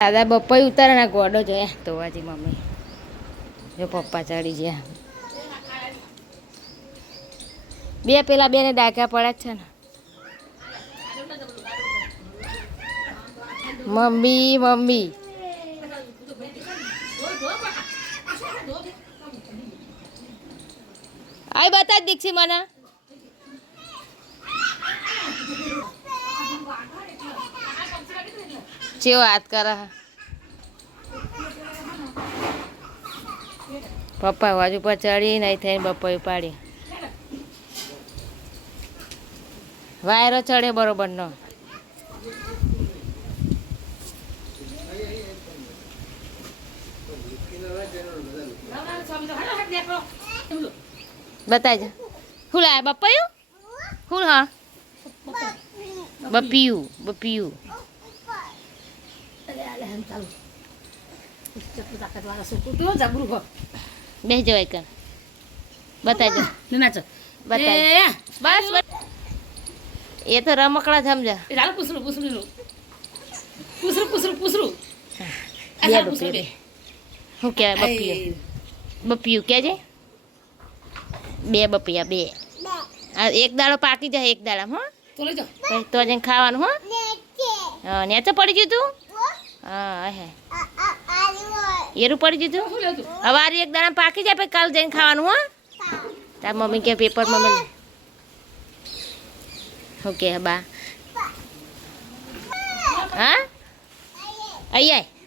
દાદા બપ્પા ઉતારે ને ગોડો જોયા તો હજી મમ્મી જો પપ્પા ચડી ગયા બે પેલા બેને ડાકા પડ્યા જ છે ને મમ્મી મમ્મી આઈ બતા દીક્ષી મને ચેવો હાથ કરે પપ્પા બાજુ પર ચડી નહીં થઈને બપ્પા ઉપાડી વાયરો ચડે બરોબર નો બતાજો શું લાયા બપ્પાયું શું હા બપિયું બપિયું બેસ જવાય કર બતાજો બતાજો બસ એ તો રમકડા સમજા પૂછરું પૂછરું પૂછરું પૂછરું પૂછરું શું કહેવાય બપિયું બપિયું કે છે બે બપિયા બે એક દાડો પાકી જાય એક દાડા હા તો જઈને ખાવાનું હા નેચે પડી ગયું તું હા હે એરું પડી ગયું તું હવે એક દાડા પાકી જાય પછી કાલ જઈને ખાવાનું હા તાર મમ્મી કે પેપર મમ્મી ઓકે બા હા અહીંયા